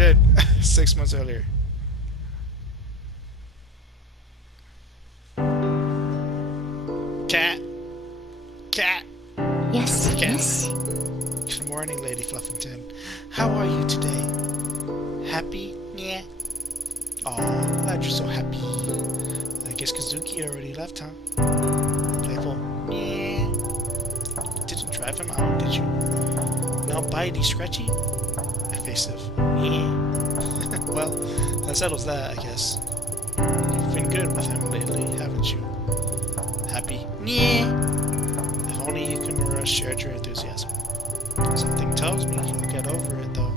good. 6 months earlier. Cat. Cat. Yes, Cat. yes. Good morning, Lady Fluffington. How are you today? Happy? Yeah. Aw, glad you're so happy. I guess Kazuki already left, huh? Playful? Yeah. Didn't drive him out, did you? No bitey scratchy? Evasive? Yeah. Well, that settles that, I guess. You've been good with him lately, haven't you? Happy? Yeah. If only Yukimura shared your enthusiasm. Something tells me he'll get over it, though.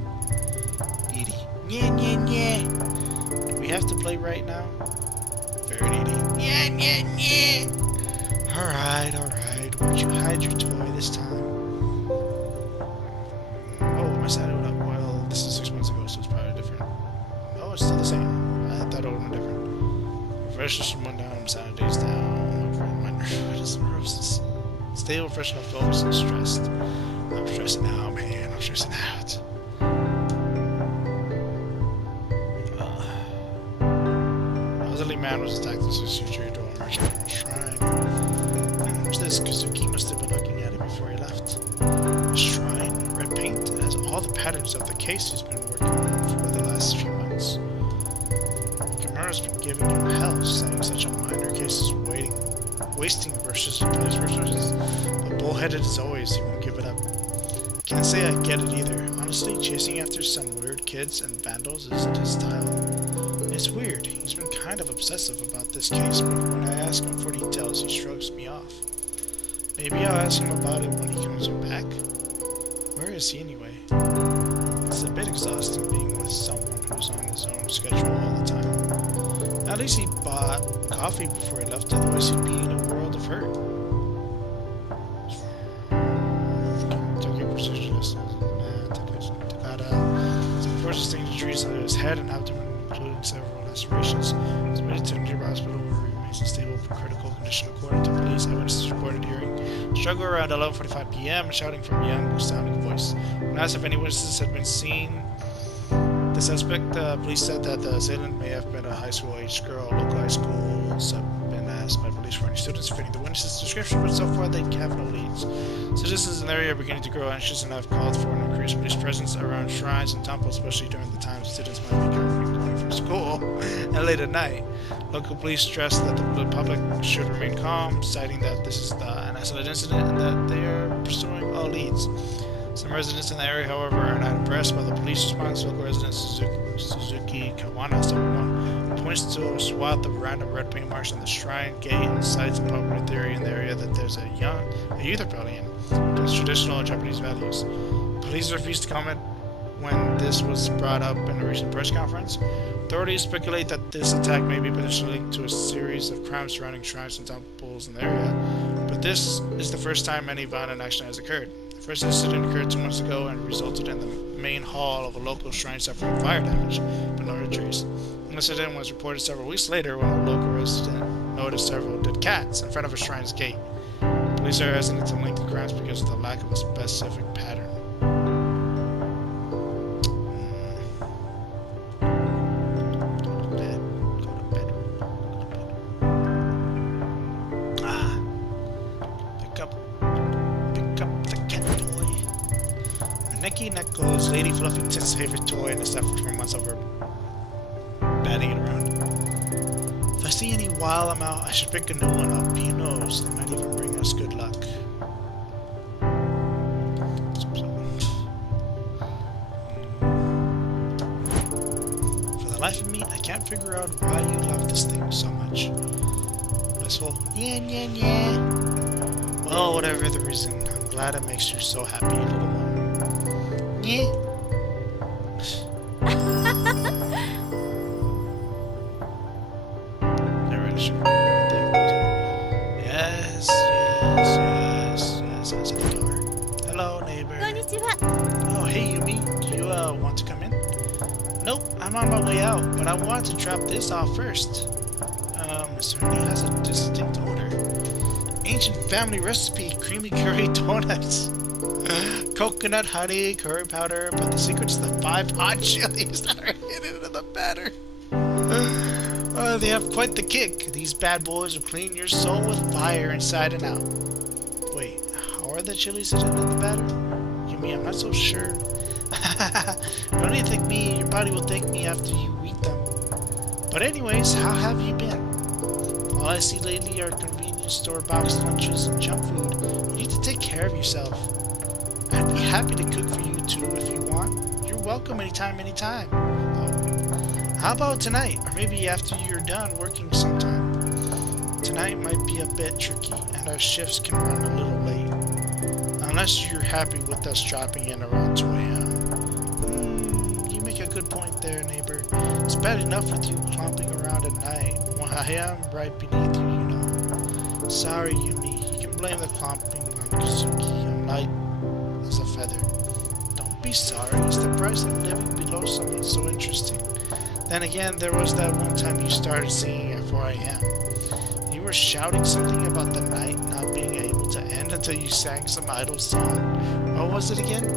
Needy. Yeah, yeah, yeah. Do we have to play right now? Very needy. Yeah, yeah, yeah. Alright, alright. Where'd you hide your toy this time? Oh, my side it up. Well, this is 6 months ago, so it's probably different. Oh, it's still the same. I thought it would have been different. Refreshes from one down, Saturday's down. Over my neurosis. Stay refreshed enough, focused and stressed. I'm stressing out, man. I'm stressing out. Elderly man was attacked in his surgery door emerging from a shrine. What's this? Kazuki must have been looking at it before he left. A shrine? Red paint? It has all the patterns of the case he's been working on for the last few months. Kimura's been giving him hell, saying such a minor case is wasting brushes and police brushes. But bullheaded as always, he won't give it up. Can't say I get it either. Honestly, chasing after some weird kids and vandals isn't his style. It's weird. He's been kind of obsessive about this case, but when I ask him for details, he shrugs me off. Maybe I'll ask him about it when he comes back. Where is he anyway? It's a bit exhausting being with someone who's on his own schedule all the time. At least he bought coffee before he left, otherwise he'd be in a world of hurt. Forces things to trees under his head and abdomen, including several lacerations. He's admitted to a nearby hospital where he remains in stable but critical condition according to police. Eyewitnesses reported hearing struggle around 11:45 p.m. and shouting from a young, sounding voice. When asked if any witnesses had been seen the suspect, police said that the assailant may have been a high school-aged girl. Local high schools have been asked by police for any students fitting the witness's description, but so far they have no leads. Citizens in the area are beginning to grow anxious and have called for an increased police presence around shrines and temples, especially during the time students might be going from school and late at night. Local police stress that the public should remain calm, citing that this is an isolated incident and that they are pursuing all leads. Some residents in the area, however, are not impressed by the police response. Local resident Suzuki Kawana, 71, points to a swath of random red paint marks on the shrine gate and cites a popular theory in the area that there's a youth rebellion against traditional Japanese values. Police refused to comment when this was brought up in a recent press conference. Authorities speculate that this attack may be potentially linked to a series of crimes surrounding shrines and temples in the area, but this is the first time any violent action has occurred. The first incident occurred 2 months ago and resulted in the main hall of a local shrine suffering fire damage, but no injuries. The incident was reported several weeks later when a local resident noticed several dead cats in front of a shrine's gate. Police are hesitant to link the crimes because of the lack of a specific pattern. Neko's Lady Fluffington's favorite toy and is left for months over batting it around. If I see any while I'm out, I should pick a new one up. Who knows, they might even bring us good luck. For the life of me, I can't figure out why you love this thing so much. Blissful, yeah, yeah, yeah. Well, whatever the reason, I'm glad it makes you so happy, little one. Yeah. Yes, that's the door. Hello, neighbor. Konnichiwa. Oh, hey, Yumi. Do you, want to come in? Nope, I'm on my way out, but I want to drop this off first. It certainly has a distinct odor. Ancient family recipe, creamy curry donuts. Coconut, honey, curry powder, but the secret's the 5 hot chilies that are hidden in the batter. They have quite the kick. These bad boys will clean your soul with fire inside and out. Wait, how are the chilies hidden in the batter? You mean I'm not so sure? You don't need to thank me, your body will thank me after you eat them. But anyways, how have you been? All I see lately are convenience store box lunches and junk food. You need to take care of yourself. I'd be happy to cook for you too if you want. You're welcome anytime, anytime. How about tonight? Or maybe after you're done working sometime. Tonight might be a bit tricky, and our shifts can run a little late. Unless you're happy with us dropping in around 2 a.m. You make a good point there, neighbor. It's bad enough with you clomping around at night. Well, I am right beneath you, you know. Sorry, Yumi. You can blame the clomping on Kazuki. I'm light as a feather. Don't be sorry. It's the price of living below someone so interesting. Then again, there was that one time you started singing at 4 a.m. You were shouting something about the night not being able to end until you sang some idle song. What was it again?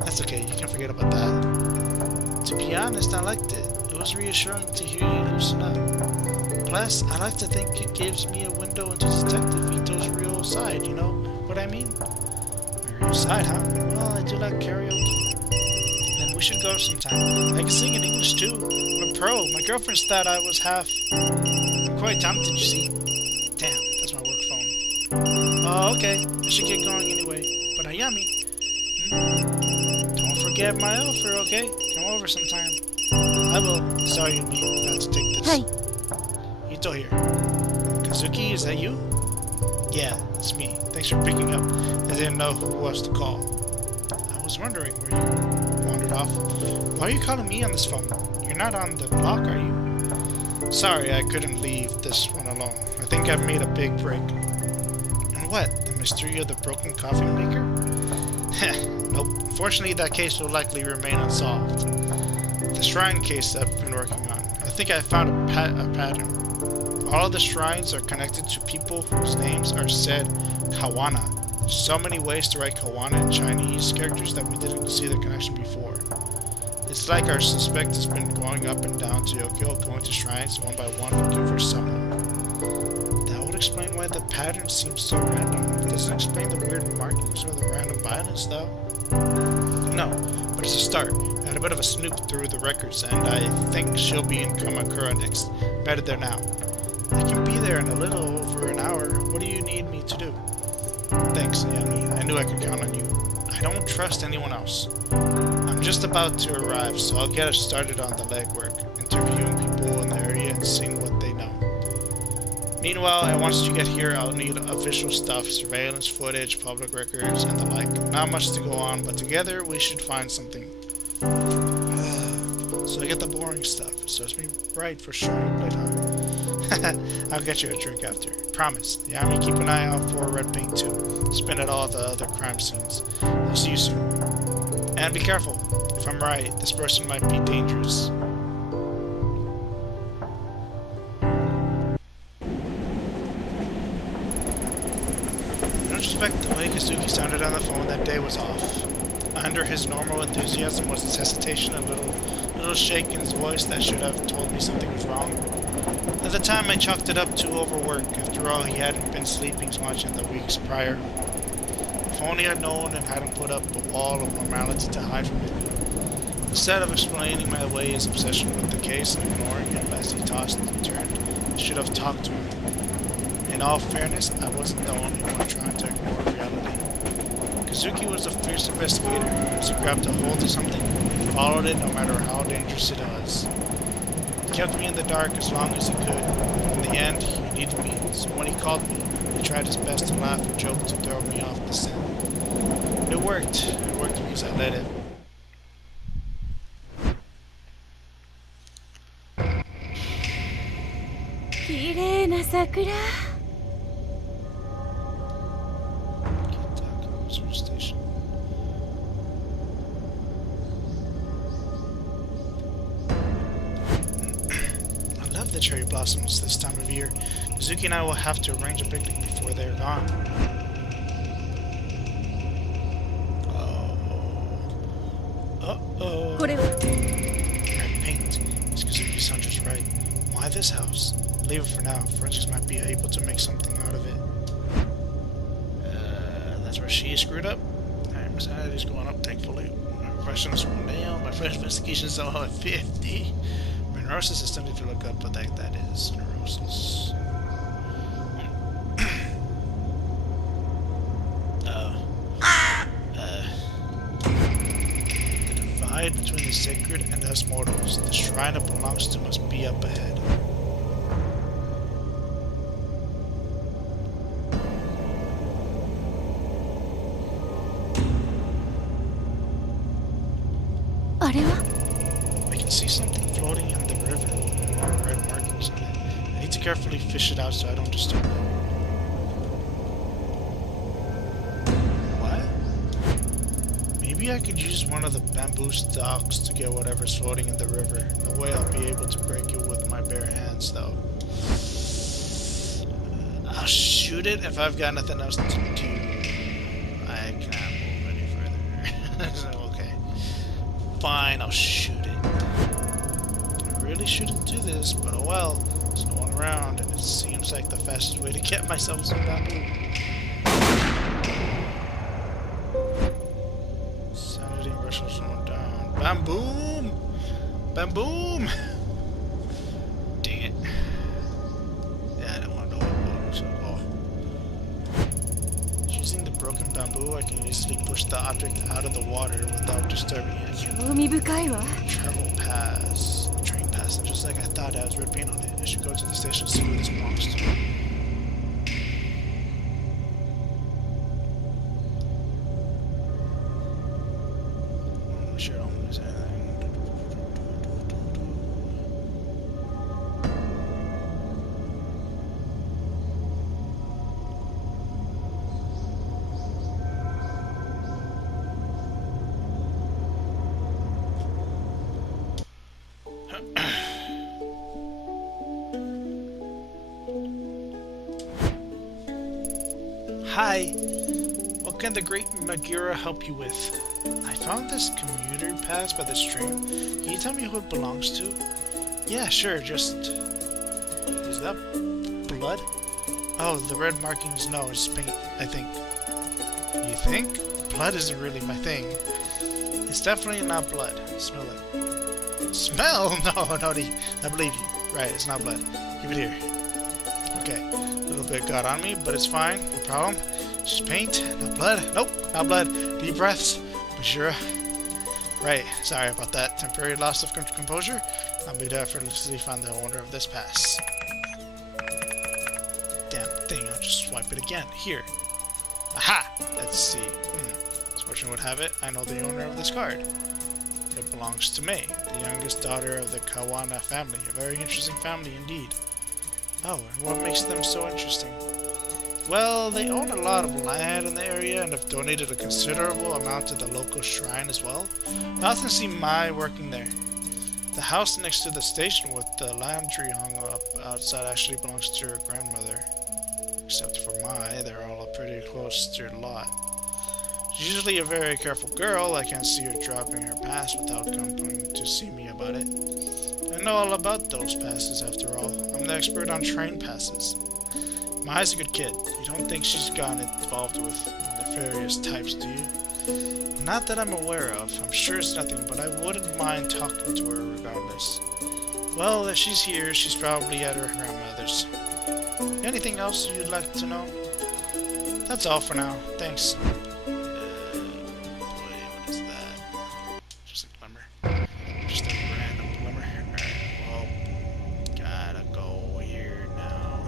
That's okay, you can forget about that. To be honest, I liked it. It was reassuring to hear you loosen up. Plus, I like to think it gives me a window into Detective Vito's real side, you know what I mean? My real side, huh? Well, I do like karaoke. Then we should go sometime. I can sing in English too. I'm a pro. My girlfriend's thought I was half. I'm quite talented, you see. Damn, that's my work phone. Oh, okay. I should get going anyway. But Ayami. Don't forget my offer, okay? Come over sometime. I will. Sorry, Yumi. I have to take this. Hi. Ito here. Kazuki, is that you? Yeah, it's me. Thanks for picking up. I didn't know who was to call. I was wondering where you wandered off. Why are you calling me on this phone? You're not on the block, are you? Sorry, I couldn't leave this one alone. I think I've made a big break. And what? The mystery of the broken coffee maker? Nope. Unfortunately, that case will likely remain unsolved. The shrine case I've been working on. I think I found a pattern. All of the shrines are connected to people whose names are said Kawana. There's so many ways to write Kawana in Chinese characters that we didn't see the connection before. It's like our suspect has been going up and down Tokyo, going to shrines one by one looking for someone. That would explain why the pattern seems so random. It doesn't explain the weird markings or the random violence though. No, but it's a start. I had a bit of a snoop through the records, and I think she'll be in Kamakura next. Better there now. I can be there in a little over an hour. What do you need me to do? Thanks, Yami. I knew I could count on you. I don't trust anyone else. I'm just about to arrive, so I'll get us started on the legwork, interviewing people in the area and seeing what they know. Meanwhile, and once you get here, I'll need official stuff, surveillance footage, public records, and the like. Not much to go on, but together we should find something. So I get the boring stuff. It serves me right for sure. I'll get you a drink after. Promise. Yami, keep an eye out for red paint too. Spin at all the other crime scenes. I'll see you soon. And be careful. If I'm right, this person might be dangerous. In retrospect, the way Kazuki sounded on the phone that day was off. Under his normal enthusiasm was his hesitation, a little shake in his voice that should have told me something was wrong. At the time, I chalked it up to overwork. After all, he hadn't been sleeping as much in the weeks prior. If only I'd known and hadn't put up a wall of normality to hide from it. Instead of explaining my way his obsession with the case and ignoring him as he tossed and turned, I should have talked to him. In all fairness, I wasn't the only one trying to ignore reality. Kazuki was a fierce investigator. Once he grabbed a hold of something, he followed it no matter how dangerous it was. He kept me in the dark as long as he could. In the end, he needed me, so when he called me, he tried his best to laugh and joke to throw me off the scent. It worked. It worked because I let it. Kirei sakura. Station. I love the cherry blossoms this time of year. Kazuki and I will have to arrange a picnic before they're gone. Red paint. Sandra's right. Why this house? Leave it for now. Forensics might be able to make something out of it. That's where she screwed up. Alright, my sanity's going up, thankfully. My professional's going down. My first investigation's all at 50. My neurosis is starting to look up, but that is neurosis. The divide between the sacred and us mortals. The shrine it belongs to must be up ahead. I can see something floating in the river. Red markings on it. I need to carefully fish it out so I don't disturb it. What? Maybe I could use one of the bamboo stalks to get whatever's floating in the river. No way I'll be able to break it with my bare hands, though. I'll shoot it if I've got nothing else to do. I can't move any further. So, okay. Fine, I'll shoot it. I really shouldn't do this, but oh well. There's no one around, and it seems like the fastest way to get myself some bamboo. Sanity and Russians going down. Bamboom! Bamboom! Dang it. Yeah, I don't want to know what so using the broken bamboo, I can easily push the object out of the water without disturbing it. Travel pass. Train pass. And just like I thought, I was red paint on it. I should go to the station and see where this belongs to. I'm sure I don't lose anything. Hi, what can the great Magura help you with? I found this commuter pass by the stream. Can you tell me who it belongs to? Yeah, sure, just... Is that blood? Oh, the red markings, no, it's paint, I think. You think? Blood isn't really my thing. It's definitely not blood. Smell it. Smell? No, I believe you. Right, it's not blood. Give it here. Okay, a little bit got on me, but it's fine. No problem. It's just paint, not blood. Nope, not blood. Deep breaths. Bashira. Right, sorry about that. Temporary loss of composure. I'll be to effortlessly find the owner of this pass. Damn thing, I'll just swipe it again. Here. Aha! Let's see. As fortune would have it, I know the owner of this card. It belongs to May, the youngest daughter of the Kawana family. A very interesting family indeed. Oh, and what makes them so interesting? Well, they own a lot of land in the area and have donated a considerable amount to the local shrine as well. I often see Mai working there. The house next to the station with the laundry hung up outside actually belongs to her grandmother. Except for Mai, they're all pretty close to her lot. She's usually a very careful girl. I can't see her dropping her pass without coming to see me about it. I know all about those passes after all. I'm the expert on train passes. Mai's a good kid. You don't think she's gotten involved with nefarious types, do you? Not that I'm aware of. I'm sure it's nothing, but I wouldn't mind talking to her regardless. Well, if she's here, she's probably at her grandmother's. Anything else you'd like to know? That's all for now. Thanks. What is that? Just a glimmer. Just a random glimmer. Alright, well, gotta go here now.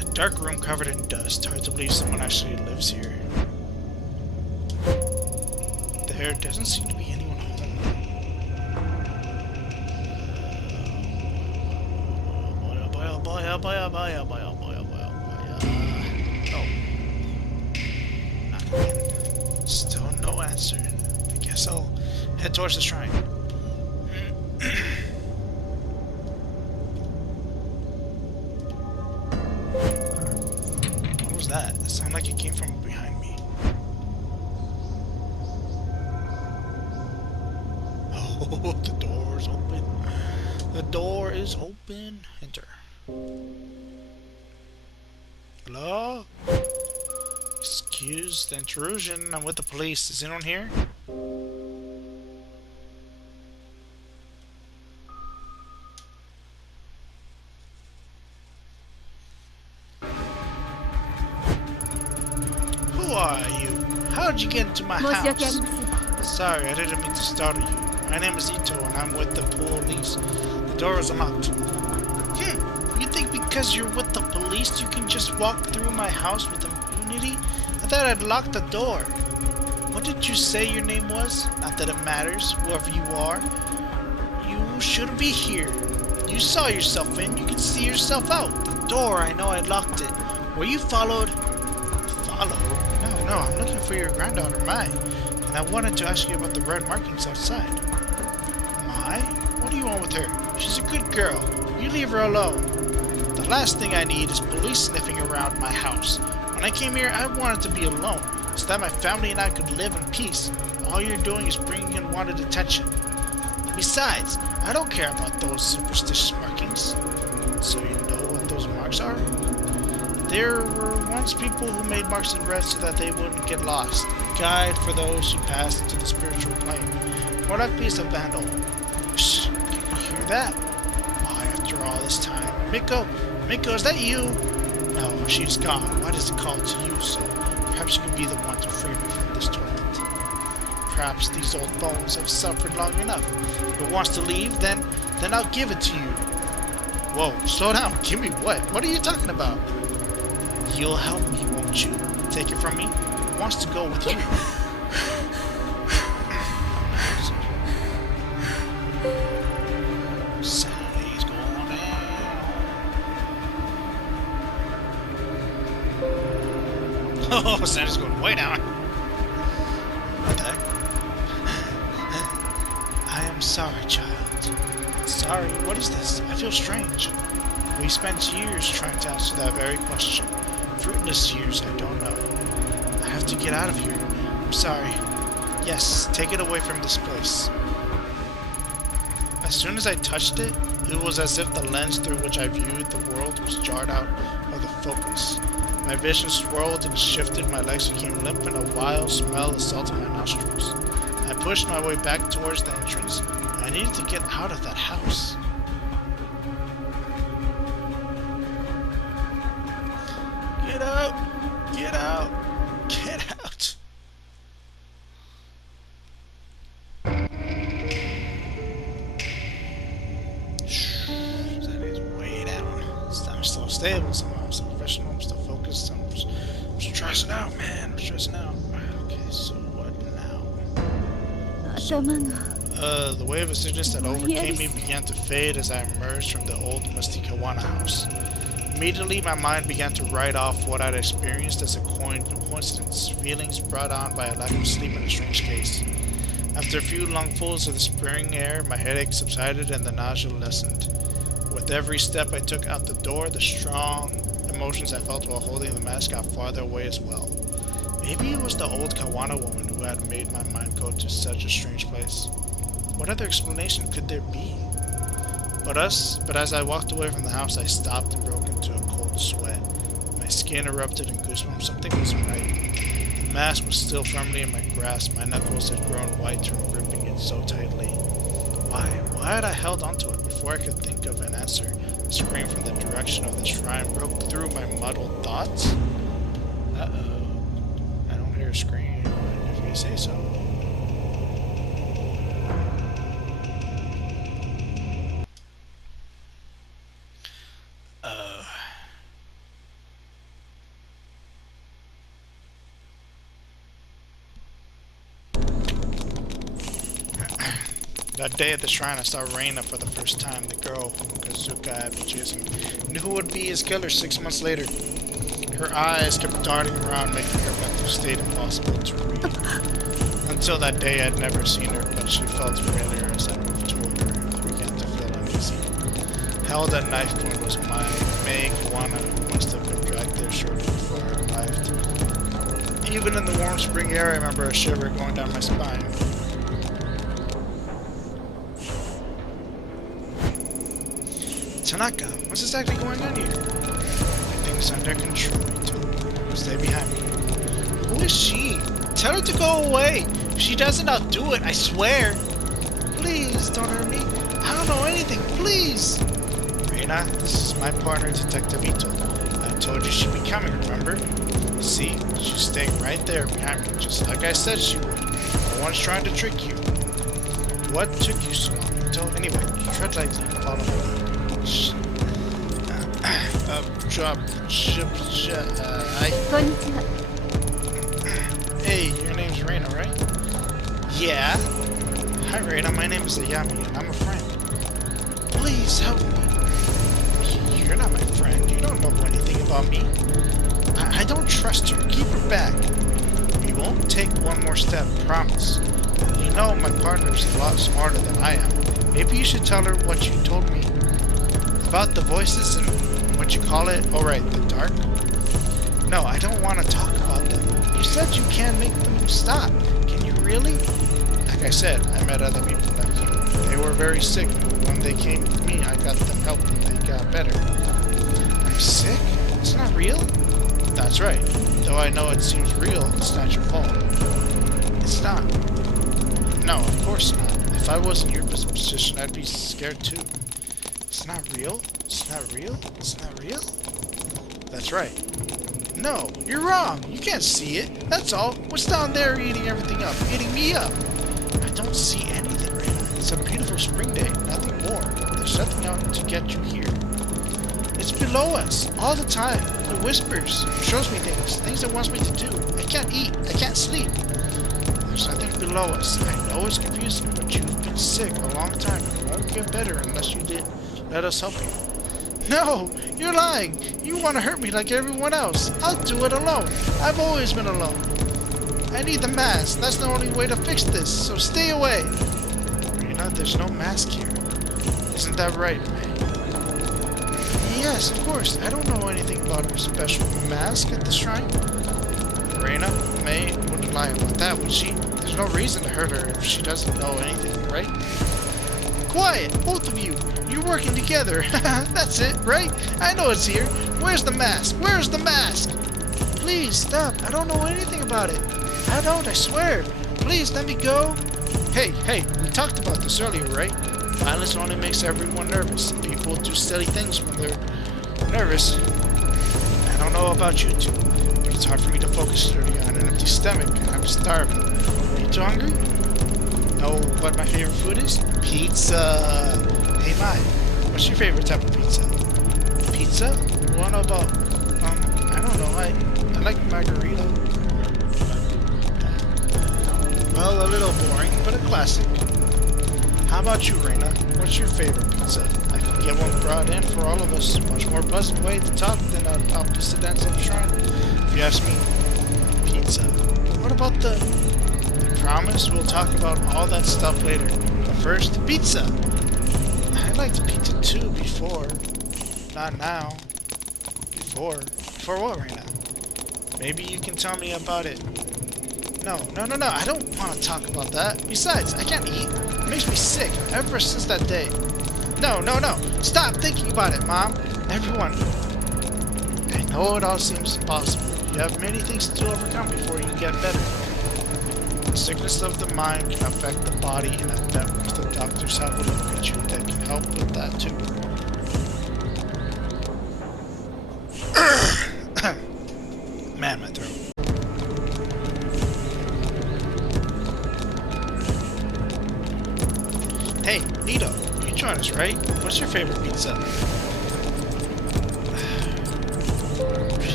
A dark room covered in dust. Hard to believe someone actually lives here. There doesn't seem to be anyone home. Oh. Not again. Still no answer. I guess I'll head towards the shrine. What was that? It sounded like it came from behind me. Oh, the door is open. The door is open. Enter. Hello? Excuse the intrusion. I'm with the police. Is anyone here? Who are you? How did you get into my 申し訳あり house? ません。 Sorry, I didn't mean to startle you. My name is Ito, and I'm with the police. The door is unlocked. You think because you're with the police, you can just walk through my house with impunity? I thought I'd locked the door. What did you say your name was? Not that it matters, whoever you are. You shouldn't be here. You saw yourself in, you can see yourself out. The door, I know I locked it. Were you followed? Followed? No, I'm looking for your granddaughter, Mai. And I wanted to ask you about the red markings outside. Mai? What do you want with her? She's a good girl. You leave her alone. The last thing I need is police sniffing around my house. When I came here, I wanted to be alone, so that my family and I could live in peace. All you're doing is bringing in wanted attention. Besides, I don't care about those superstitious markings. So you know what those marks are? There were once people who made marks in red so that they wouldn't get lost. A guide for those who passed into the spiritual plane. More likely it's a vandal. Shh, can you hear that? Why, after all this time? Miko, is that you? No, she's gone. Why does it call to you? So perhaps you can be the one to free me from this torment. Perhaps these old bones have suffered long enough. If it wants to leave, then I'll give it to you. Whoa, slow down. Give me what? What are you talking about? You'll help me, won't you? Take it from me. It wants to go with you. Sanity's going down. Oh, Sanity's going way down. What the heck? I am sorry, child. Sorry? What is this? I feel strange. We spent years trying to answer that very question. Fruitless years, I don't know. I have to get out of here. I'm sorry. Yes, take it away from this place. As soon as I touched it, it was as if the lens through which I viewed the world was jarred out of the focus. My vision swirled and shifted, my legs became limp, and a wild smell assaulted my nostrils. I pushed my way back towards the entrance. I needed to get out of that house. Get out! Get out! Get out! That is way down. I'm still stable somehow. I'm still professional. I'm still focused. I'm stressing out, man. I'm stressing out. Okay, so what now? 頭が The wave of sickness that overcame me began to fade as I emerged from the old musty Kawana house. Immediately, my mind began to write off what I'd experienced as a coincidence, feelings brought on by a lack of sleep in a strange case. After a few lungfuls of the spring air, my headache subsided and the nausea lessened. With every step I took out the door, the strong emotions I felt while holding the mask got farther away as well. Maybe it was the old Kawana woman who had made my mind go to such a strange place. What other explanation could there be? But as I walked away from the house, I stopped and broke into a cold sweat. My skin erupted in goosebumps. Something wasn't right. The mask was still firmly in my grasp. My knuckles had grown white from gripping it so tightly. Why had I held onto it? Before I could think of an answer, a scream from the direction of the shrine broke through my muddled thoughts. Uh-oh. I don't hear a scream, if you say so. That day at the shrine, I saw Reina for the first time, the girl whom Kazuka had been chasing. Knew who would be his killer 6 months later. Her eyes kept darting around, making her mental state impossible to read. Until that day, I'd never seen her, but she felt familiar as I moved toward her. I began to feel uneasy. Held at knife point was my May Kawana, who must have been dragged there shortly before I arrived. Even in the warm spring air, I remember a shiver going down my spine. Tanaka, what's exactly going on here? Everything's under control, Stay behind me. Who is she? Tell her to go away. If she doesn't, I'll do it, I swear. Please, don't hurt me. I don't know anything, please. Reina, this is my partner, Detective Ito. I told you she'd be coming, remember? See, she's staying right there behind me, just like I said she would. No one's trying to trick you. What took you so long, Ito? Anyway, tread lightly and follow my lead. Konnichiwa. Hey, your name's Reina, right? Yeah. Hi, Reina. My name is Ayami, and I'm a friend. Please help me. You're not my friend. You don't know anything about me. I don't trust her. Keep her back. We won't take one more step, promise. You know my partner's a lot smarter than I am. Maybe you should tell her what you told me. About the voices and what you call it? Oh, right, the dark? No, I don't want to talk about them. You said you can't make them stop. Can you really? Like I said, I met other people like you. They were very sick. When they came to me, I got them help and they got better. I'm sick? It's not real? That's right. Though I know it seems real, it's not your fault. It's not. No, of course not. If I was in your position, I'd be scared too. It's not real? It's not real? It's not real? That's right. No, you're wrong. You can't see it. That's all. What's down there eating everything up? Eating me up. I don't see anything right now. It's a beautiful spring day. Nothing more. There's nothing out to get you here. It's below us. All the time. It whispers. It shows me things. Things it wants me to do. I can't eat. I can't sleep. There's nothing below us. I know it's confusing, but you've been sick a long time. You won't get better unless you did let us help you. No! You're lying! You want to hurt me like everyone else. I'll do it alone. I've always been alone. I need the mask. That's the only way to fix this, so stay away. Reina, there's no mask here. Isn't that right, May? Yes, of course. I don't know anything about a special mask at the shrine. Reina, May wouldn't lie about that, would she? There's no reason to hurt her if she doesn't know anything, right? Quiet! Both of you! You're working together. That's it, right? I know it's here. Where's the mask? Where's the mask? Please, stop. I don't know anything about it. I don't, I swear. Please, let me go. Hey, we talked about this earlier, right? Violence only makes everyone nervous. People do silly things when they're nervous. I don't know about you two, but it's hard for me to focus early on an empty stomach, and I'm starving. Are you too hungry? Know what my favorite food is? Pizza. Hey, Mai, what's your favorite type of pizza? Pizza? What about, I don't know, I like margarita. Well, a little boring, but a classic. How about you, Reina? What's your favorite pizza? I can get one brought in for all of us. Much more pleasant way to talk than at opposite ends of the shrine. If you ask me, pizza. What about I promise we'll talk about all that stuff later. But first, pizza! I liked pizza too before. Not now. Before. Before what, Reina? Maybe you can tell me about it. No. I don't want to talk about that. Besides, I can't eat. It makes me sick ever since that day. No. Stop thinking about it, Mom. Everyone. I know it all seems impossible. You have many things to overcome before you get better. The sickness of the mind can affect the body, and I bet once the doctors have a look at you, they can help with that too. Man, my throat. Hey, Nito, you join us, right? What's your favorite pizza?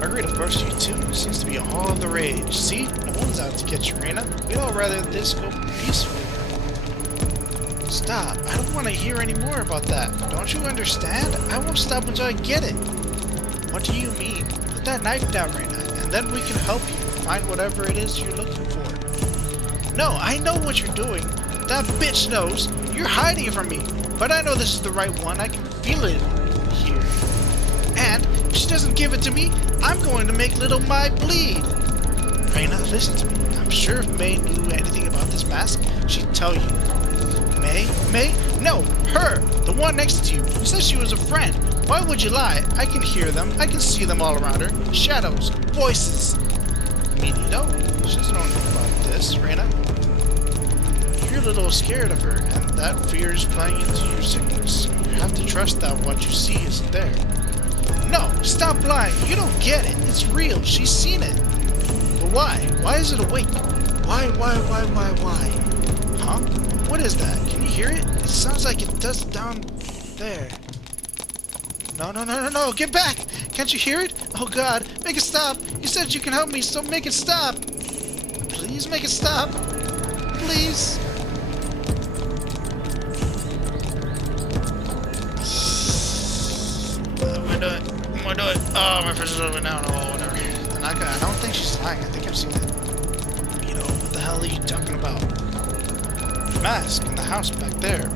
Margarita, of course, you too. Seems to be all the rage. See? No one's out to get you, Reina. We'd all rather this go peacefully. Stop. I don't want to hear any more about that. Don't you understand? I won't stop until I get it. What do you mean? Put that knife down, Reina, and then we can help you find whatever it is you're looking for. No, I know what you're doing. That bitch knows. You're hiding it from me. But I know this is the right one. I can feel it here. And if she doesn't give it to me, I'm going to make little Mai bleed. Reina, listen to me. I'm sure if May knew anything about this mask, she'd tell you. May? May? No, her! The one next to you. You said she was a friend. Why would you lie? I can hear them. I can see them all around her. Shadows. Voices. Minito? She doesn't know anything about this, Reina. You're a little scared of her, and that fear is playing into your sickness. You have to trust that what you see isn't there. No, stop lying. You don't get it. It's real. She's seen it. But why? Why is it awake? Why? Huh? What is that? Can you hear it? It sounds like it does down there. No. Get back! Can't you hear it? Oh God, make it stop. You said you can help me, so make it stop. Please make it stop. Please. I'm gonna do it. Oh, my fridge is open now. No, whatever. Tanaka, I don't think she's lying. I think I've seen it. You know, what the hell are you talking about? A mask in the house back there.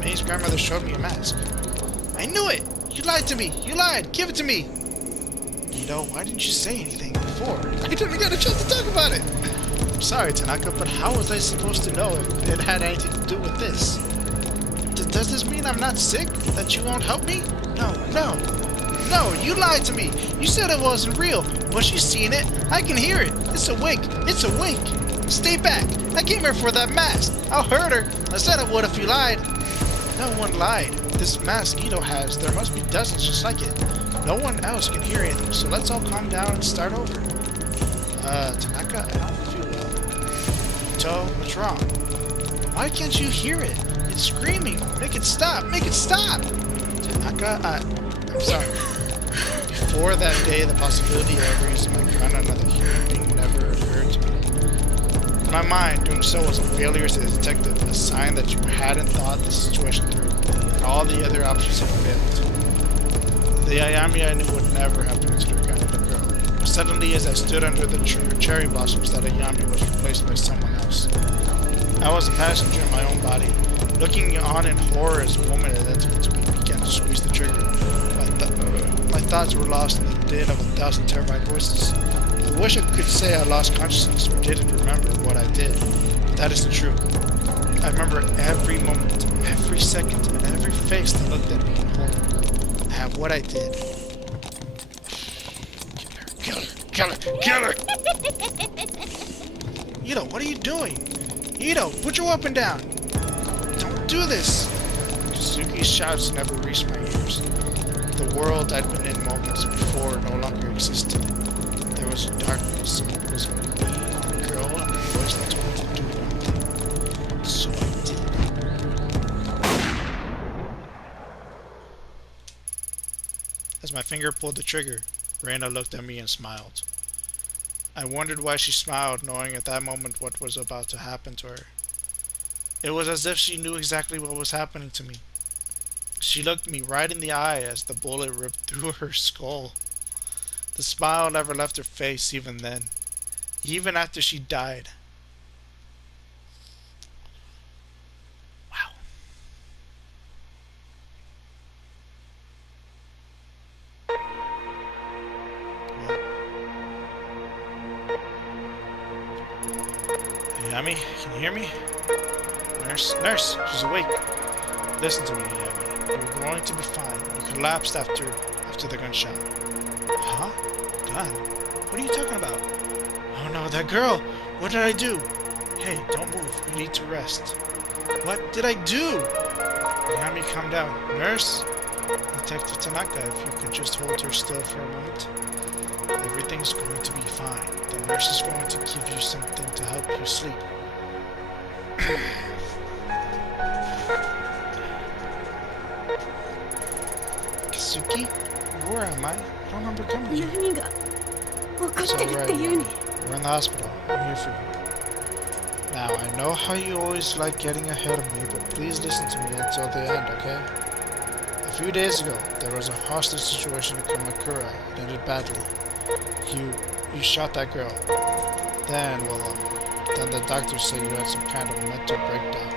May's grandmother showed me a mask. I knew it! You lied to me! You lied! Give it to me! You know, why didn't you say anything before? I didn't get a chance to talk about it! I'm sorry, Tanaka, but how was I supposed to know if it had anything to do with this? Does this mean I'm not sick? That you won't help me? No, you lied to me! You said it wasn't real! Was she seeing it? I can hear it! It's a wink! It's a wink! Stay back! I came here for that mask! I'll hurt her! I said I would if you lied! No one lied. This mask Ito has, there must be dozens just like it. No one else can hear anything, so let's all calm down and start over. Tanaka, I don't feel well. Ito, what's wrong? Why can't you hear it? It's screaming! Make it stop! Make it stop! Tanaka, I'm sorry. Before that day, the possibility of ever using my gun on another human being never occurred to me. In my mind, doing so was a failure as a detective, a sign that you hadn't thought the situation through, and all the other options had failed. The Ayami I knew would never have considered kind of a girl. But suddenly, as I stood under the cherry blossoms, that Ayami was replaced by someone else. I was a passenger in my own body, looking on in horror as a woman identical to me began to squeeze the trigger. My thoughts were lost in the din of 1,000 terrified voices. I wish I could say I lost consciousness or didn't remember what I did, but that isn't true. I remember every moment, every second, and every face that looked at me in horror. I have what I did. Kill her! Ito, what are you doing? Ito, put your weapon down! Don't do this! Kazuki's shouts never reached my ears. The world I'd been in moments before no longer existed. There was a darkness, and it was only me, the girl, and the voice that told me to do one thing. So I did. As my finger pulled the trigger, Reina looked at me and smiled. I wondered why she smiled, knowing at that moment what was about to happen to her. It was as if she knew exactly what was happening to me. She looked me right in the eye as the bullet ripped through her skull. The smile never left her face even then, even after she died. Wow. Yami, can you hear me? Nurse, she's awake. Listen to me, Yami. You're going to be fine. You collapsed after the gunshot. Huh? Gun? What are you talking about? Oh no, that girl! What did I do? Hey, don't move. You need to rest. What did I do? Yami, calm down. Nurse? Detective Tanaka, if you could just hold her still for a moment. Everything's going to be fine. The nurse is going to give you something to help you sleep. Kazuki? Where am I? I don't remember coming here. It's alright, Yami. We're in the hospital. I'm here for you. Now, I know how you always like getting ahead of me, but please listen to me until the end, okay? A few days ago, there was a hostage situation at Kamakura. It ended badly. You shot that girl. Then the doctors say you had some kind of mental breakdown.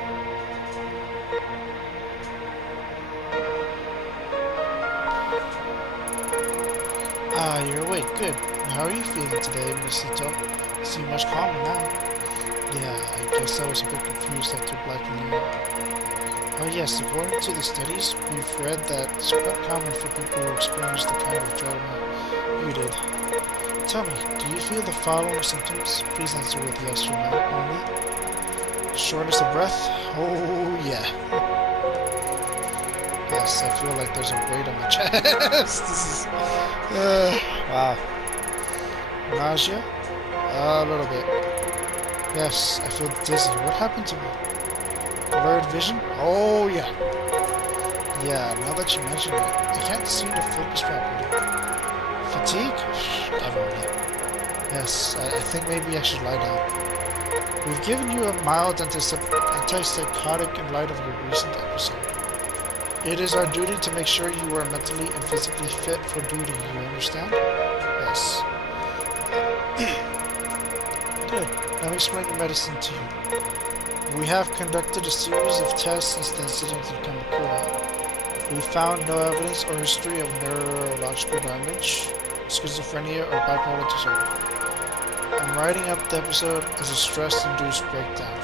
Ah, you're awake. Good. How are you feeling today, Miss Ito? You seem much calmer now. Yeah, I guess I was a bit confused after blacking out. Oh yes, according to the studies, we've read that it's quite common for people who experience the kind of trauma you did. Tell me, do you feel the following symptoms? Please answer with yes or no only. Shortness of breath? Oh yeah. Yes, I feel like there's a weight on my chest. This is... wow. Nausea? A little bit. Yes, I feel dizzy. What happened to me? Blurred vision? Oh yeah. Yeah, now that you mention it, I can't seem to focus properly. Fatigue? Definitely. Yes, I think maybe I should lie down. We've given you a mild antipsychotic in light of your recent episode. It is our duty to make sure you are mentally and physically fit for duty, you understand? Yes. Good. Now explain your medicine to you. We have conducted a series of tests since the incident in Kamakura. We found no evidence or history of neurological damage, schizophrenia, or bipolar disorder. I'm writing up the episode as a stress-induced breakdown.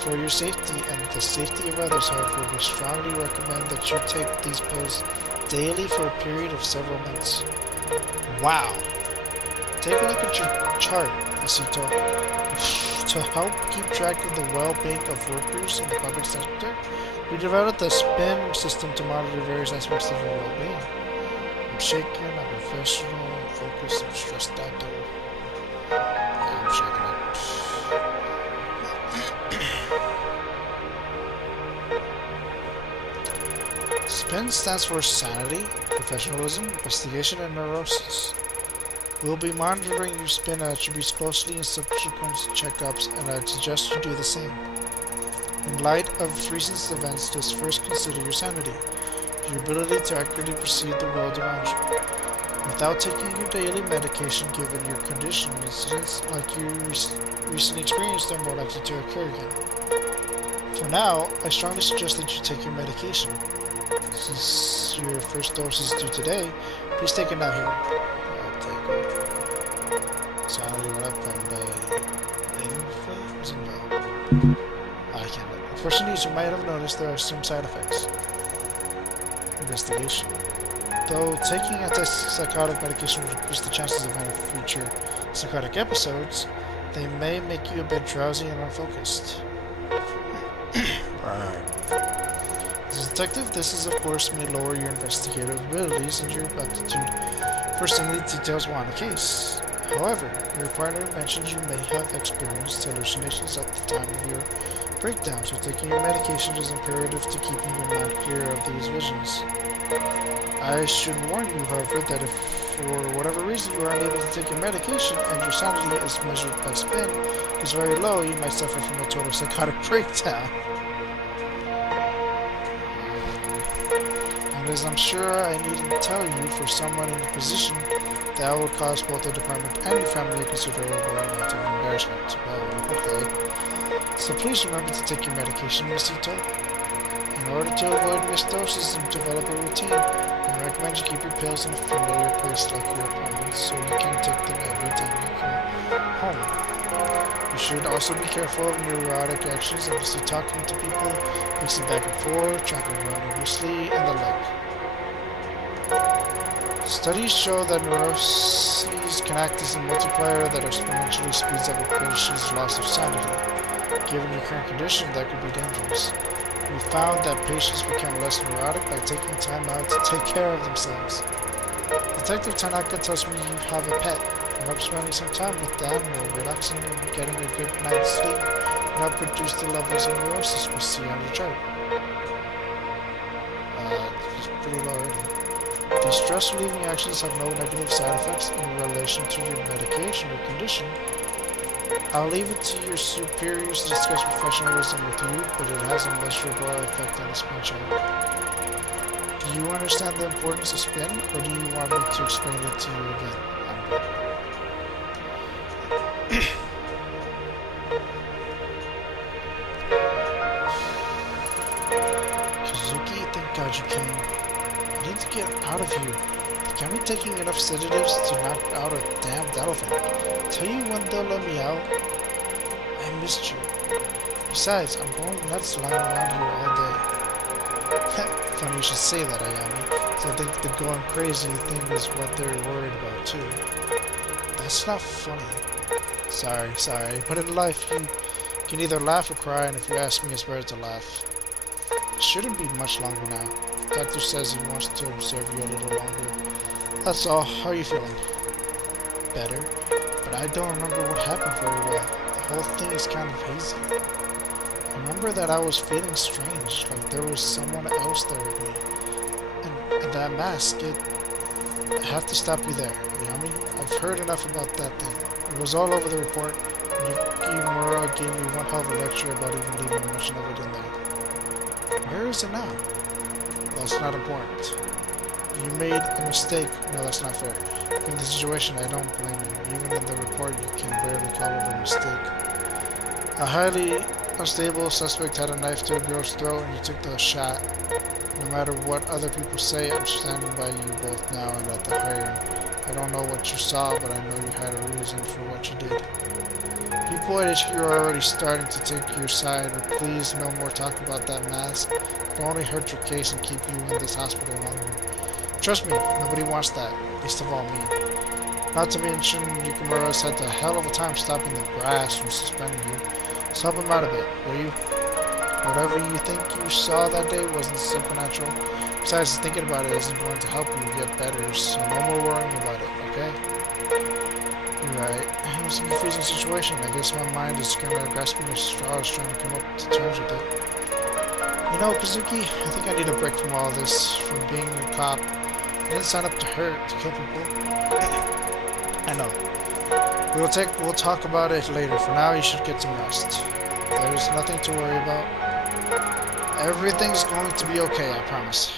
For your safety and the safety of others, however, we strongly recommend that you take these pills daily for a period of several months. Wow! Take a look at your chart, Masito. To help keep track of the well-being of workers in the public sector, we developed a spin system to monitor various aspects of their well-being. I'm shaken, I'm professional, I'm focused, I'm stressed out though. Yeah, I'm shaken up. SPIN stands for Sanity, Professionalism, Investigation, and Neurosis. We'll be monitoring your SPIN attributes closely in subsequent checkups, and I'd suggest you do the same. In light of recent events, let's first consider your sanity, your ability to accurately perceive the world around you. Without taking your daily medication, given your condition, incidents like you recently experienced are more likely to occur again. For now, I strongly suggest that you take your medication. Since your first dose is due today, please take it now here. I'll take it. Sanity went up by I can't. Unfortunately, as you might have noticed, there are some side effects. Investigation. Though taking antipsychotic medication will increase the chances of having future psychotic episodes, they may make you a bit drowsy and unfocused. As a detective, this is of course may lower your investigative abilities and your aptitude for seeing the details on a case. However, your partner mentioned you may have experienced hallucinations at the time of your breakdown, so taking your medication is imperative to keeping your mind clear of these visions. I should warn you, however, that if for whatever reason you are unable to take your medication and your sanity as measured by SPIN is very low, you might suffer from a total psychotic breakdown. And as I'm sure I needn't tell you, for someone in your position, that would cause both the department and your family a considerable amount of embarrassment. Well, okay. So please remember to take your medication, Masito. In order to avoid missed doses and develop a routine, I recommend you keep your pills in a familiar place like your appointments so you can take them every time you come home. You should also be careful of neurotic actions, obviously talking to people, pacing back and forth, traveling around nervously, and the like. Studies show that neuroses can act as a multiplier that exponentially speeds up a patient's loss of sanity. Given your current condition, that could be dangerous. We found that patients become less neurotic by taking time out to take care of themselves. Detective Tanaka tells me you have a pet. Perhaps spending some time with the animal, relaxing and getting a good night's sleep would help reduce the levels of neurosis we see on your chart. It's pretty low already. These stress-relieving actions have no negative side effects in relation to your medication or condition. I'll leave it to your superiors to discuss professionalism with you, but it has a measurable effect on the SPIN chart. Do you understand the importance of SPIN, or do you want me to explain it to you again? Kazuki, thank God you came. I need to get out of here. Can't be taking enough sedatives to knock out a damn elephant. Tell you when they'll let me out. I missed you. Besides, I'm going nuts lying around here all day. Funny you should say that, Ayami. So I think the going crazy thing is what they're worried about, too. That's not funny. Sorry. But in life, you can either laugh or cry, and if you ask me, it's better to laugh. It shouldn't be much longer now. The doctor says he wants to observe you a little longer. That's all. How are you feeling? Better. But I don't remember what happened very well. The whole thing is kind of hazy. I remember that I was feeling strange, like there was someone else there with me. And that mask, I have to stop you there, Yami. I've heard enough about that thing. It was all over the report, and Yukimura gave me one hell of a lecture about even leaving a mention of it in there. Where is it now? That's not important. You made a mistake. No, that's not fair. In the situation, I don't blame you. Even in the report, you can barely call it a mistake. A highly unstable suspect had a knife to a girl's throat and you took the shot. No matter what other people say, I'm standing by you both now and at the hearing. I don't know what you saw, but I know you had a reason for what you did. People at HQ are already starting to take your side, but please no more talk about that mask. It'll only hurt your case and keep you in this hospital longer. Trust me, nobody wants that, least of all me. Not to mention, Yukimura's had a hell of a time stopping the grass from suspending you. So help him out a bit, will you? Whatever you think you saw that day wasn't supernatural. Besides, thinking about it isn't going to help you get better, so no more worrying about it, okay? You're right. It was a confusing situation. I guess my mind is kind of grasping at straws trying to come up to terms with it. You know, Kazuki, I think I need a break from all this, from being a cop. I didn't sign up to hurt, to kill people. I know. We'll talk about it later. For now, you should get some rest. There's nothing to worry about. Everything's going to be okay, I promise.